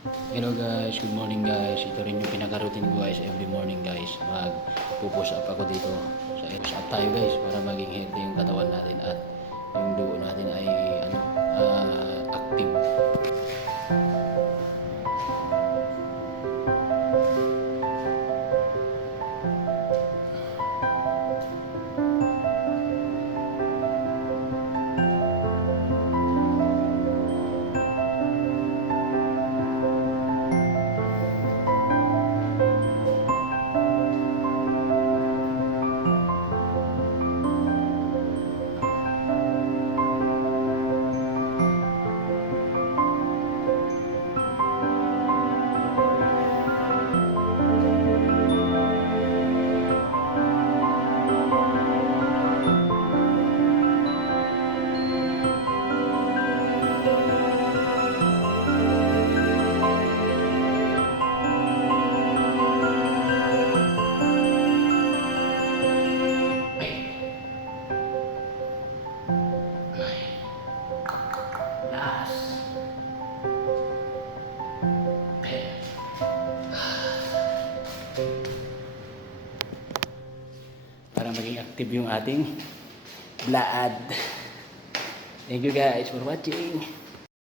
Hello guys, good morning guys. Ito rin yung pinaka-routine ko guys every morning guys. Mag-push up ako dito. So push up tayo guys para maging healthy yung katawan natin at yung dugo natin ay active. Para maging active yung ating blood. Thank you guys for watching.